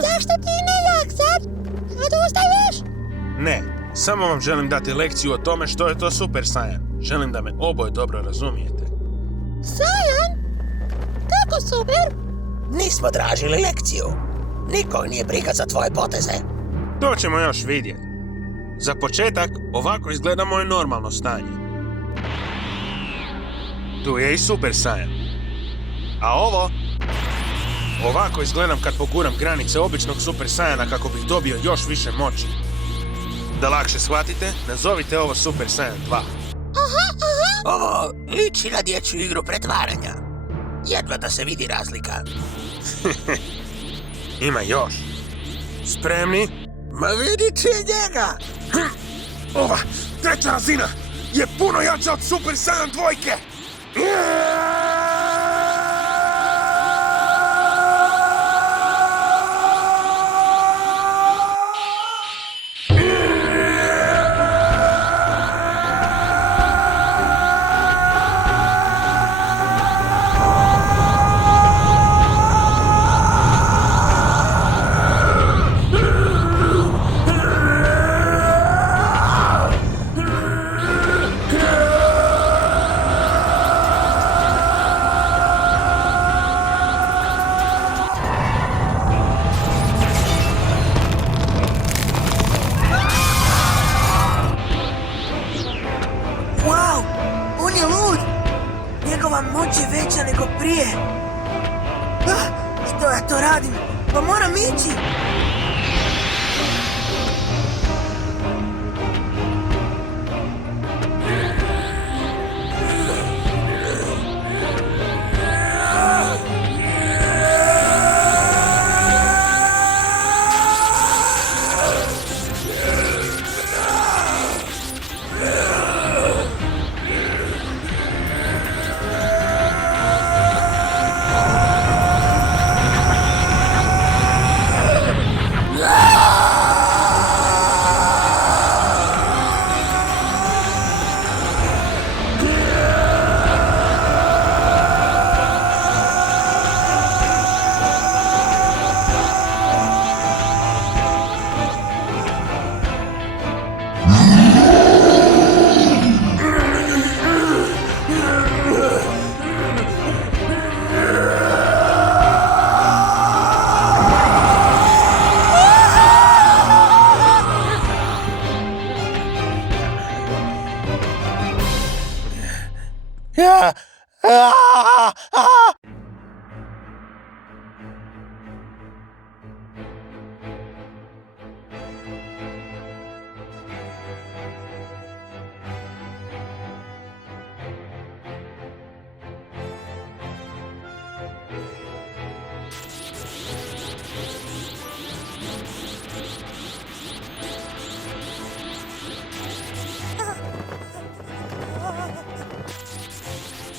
Zašto ti ne jak sad? Odustaješ? Ne, samo vam želim dati lekciju o tome što je to Super Saiyan. Želim da me oboje dobro razumijete. Saiyan? Kako super? Nismo tražili lekciju. Nikog nije briga za tvoje poteze. To ćemo još vidjeti. Za početak, ovako izgleda moje normalno stanje. Tu je i Super Saiyan. A ovo? Ovako izgledam kad poguram granice običnog Super Saiyana kako bih dobio još više moći. Da lakše shvatite, nazovite ovo Super Saiyan 2. Ovo liči na dječju igru pretvaranja. Jedva da se vidi razlika. Ima još. Spremni? Ma vidi će njega! Ova treća razina je puno jača od Super Saiyan 2. Wow, on je lud! Njegova moć je veća nego prije. Što ja to radim? Pa moram ići!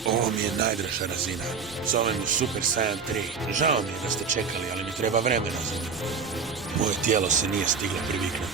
Ovo mi je najdraža razina. Zovem ju Super Saiyan 3. Žao mi je da ste čekali, ali mi treba vremena za to. Moje tijelo se nije stiglo priviknuti.